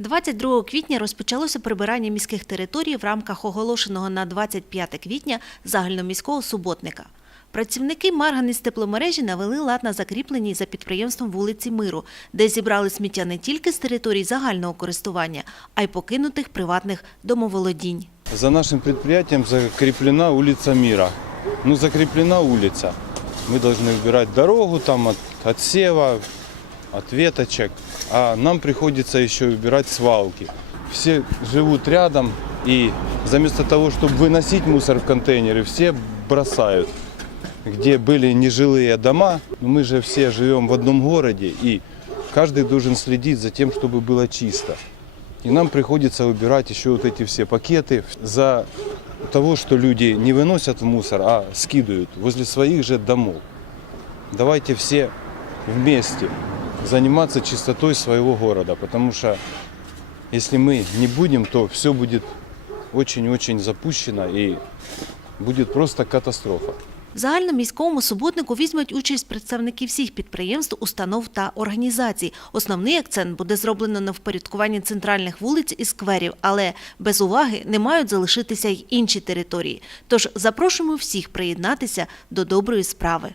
22 квітня розпочалося прибирання міських територій в рамках оголошеного на 25 квітня загальноміського суботника. Працівники Марганець тепломережі навели лад на закріпленій за підприємством вулиці Миру, де зібрали сміття не тільки з територій загального користування, а й покинутих приватних домоволодінь. За нашим предприятием закреплена улица Мира. Ну, закреплена улица. Мы должны убирать дорогу там от отсева, от веточек. А нам приходится еще убирать свалки. Все живут рядом и вместо того, чтобы выносить мусор в контейнеры, все бросают. Где были нежилые дома, мы же все живем в одном городе, и каждый должен следить за тем, чтобы было чисто. И нам приходится убирать еще вот эти все пакеты за того, что люди не выносят в мусор, а скидывают возле своих же домов. Давайте все вместе заниматься чистотой своего города, потому что если мы не будем, то все будет очень-очень запущено и будет просто катастрофа. В загальноміському суботнику візьмуть участь представники всіх підприємств, установ та організацій. Основний акцент буде зроблено на впорядкуванні центральних вулиць і скверів, але без уваги не мають залишитися й інші території. Тож запрошуємо всіх приєднатися до доброї справи.